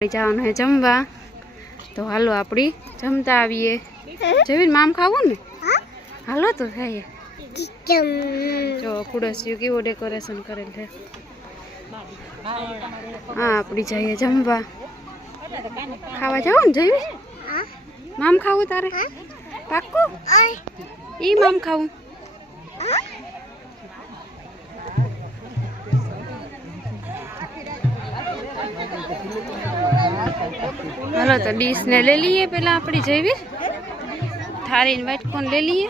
જવાનું હે જમવા તો હાલો આપણી જમતા આવીએ જમીન મામ ખાવું ને હાલો તો ખાઈએ જો કુડસિયું કેવું ડેકોરેશન કરેલ છે હા આપણી જઈએ જમવા ખાવા જાવ ને જઈએ મામ ખાવું તારે પાક્કું ઈ મામ ખાવું हेलो तो डिश ने ले लिए पहला अपनी जयवीर थारी इनवाइट कौन ले लिए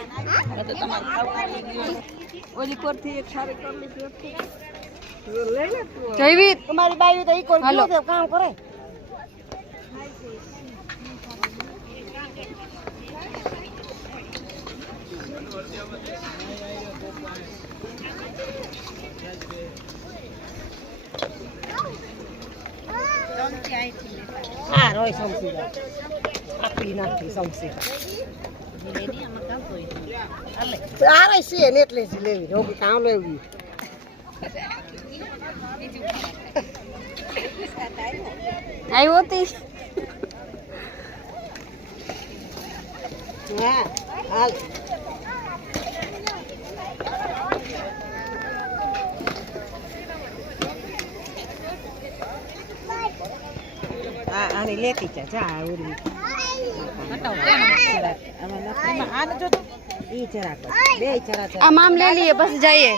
जयवीर तुम्हारी बाई तो इको हेलो काम करे हाँ रोय समसी आखरी नाखरी समसी आ रही सी ने એટલે જ લેવી રોબી કામ લેવી आई होती હા હાલ આને લેતી છે જા ઉરી હટાવ આમાં આને જો ઈ ચરાક બે ચરાક आ माम ले लिए बस जाइए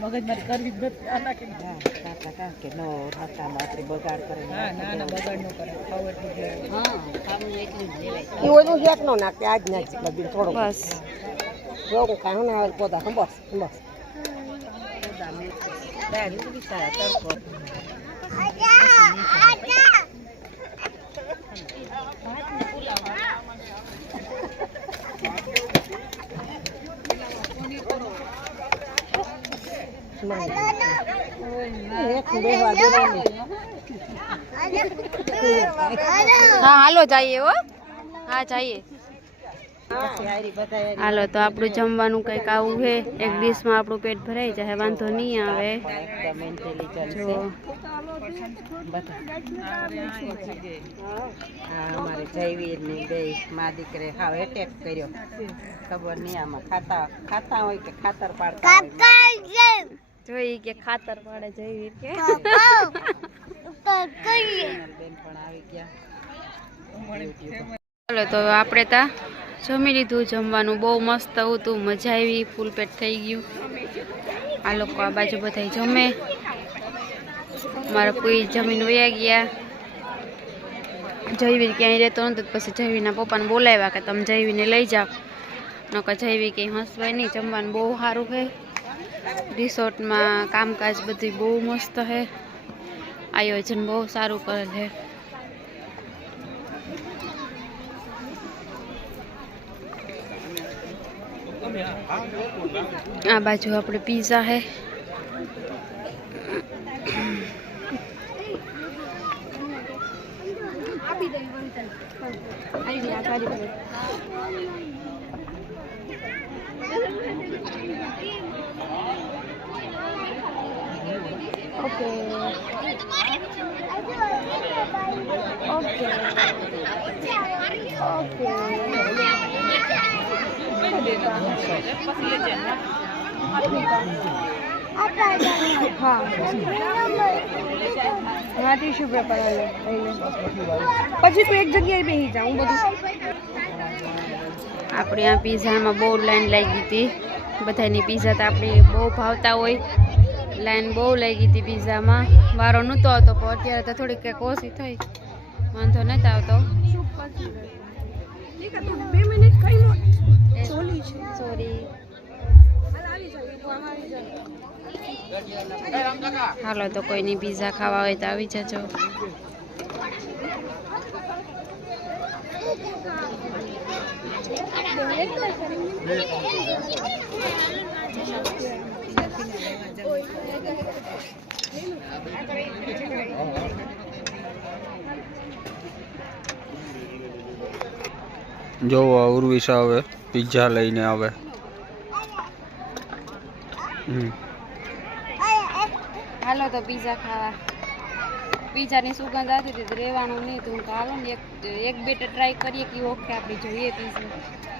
મગજમારી કરવી જ નથી આના કે હા કાકા કે નો રાતા રાત્રે બગાડ કરે ના ના બગાડ નો કરે ખાવ એટલું જ હા ખાવું એટલું જ લેવાય ઈ ઓલું હેક નો નાખે આજ નાખ બધું થોડો बस જો કામ ના આવે પોતા બસ બસ પોતા મે દાળ ઉડી સારા તરકો हाँ हालो जाइए वो हाँ जाइए हालो तो આપણું જમવાનું કંઈક આવું છે એક ડીશમાં આપણું પેટ ભરાઈ જાય વાંધો નહીં આવે જો અમારે જયવીર ની બે મા દીકરે હાવ એટેક કર્યો ખબર નહીં આમાં ખાતા હોય કે ખાતર પાડતા જોઈ કે ખાતર પાડે જયવીર કે બેન પણ આવી ગયા ચાલો તો આપણે તા જમી લીધું જમવાનું બહુ મસ્ત હતું મજા આવી ફૂલ પેટ થઈ ગયું આ લોકો આ બાજુ બધા જમે મારા કોઈ જમીન વયા ગયા જયવીર ક્યાંય રહેતો નતો પછી જયવીરના પપ્પાને બોલાવ્યા કે તમે જયવીરને લઈ જાઓ નકર જયવીર ક્યાંય હસવાય નહીં જમવાનું બહુ સારું છે રિસોર્ટમાં કામકાજ બધું બહુ મસ્ત છે આયોજન બહુ સારું કરેલ છે આ બાજુ આપણે પીઝા હે ओके ओके ओके हाँ हाँ टिश्यू पेपर પછી તો એક જગ્યાએ બેસી જાઉં બધું આપણે આ પીઝામાં બહુ લાઈન લાગી હતી બધાની પીઝા તો આપણે બહુ ભાવતા હોય લાઈન બહુ લાગી હતી પીઝામાં વારો નહોતો આવતો પણ અત્યારે તો થોડીક કંઈક ઓછી થઈ વાંધો નથી આવતો સોરી હાલો તો કોઈની પીઝા ખાવા હોય તો આવી જજો જો ઉર્વિશા હવે પિઝા લઈને આવે હાલો તો પીઝા ખાવા પીઝાની સુગંધ આવતી હતી તો રહેવાનું નહીં તો હું હાલો ને એક બેટર ટ્રાય કરીએ કે ઓકે આપણે જોઈએ પીઝા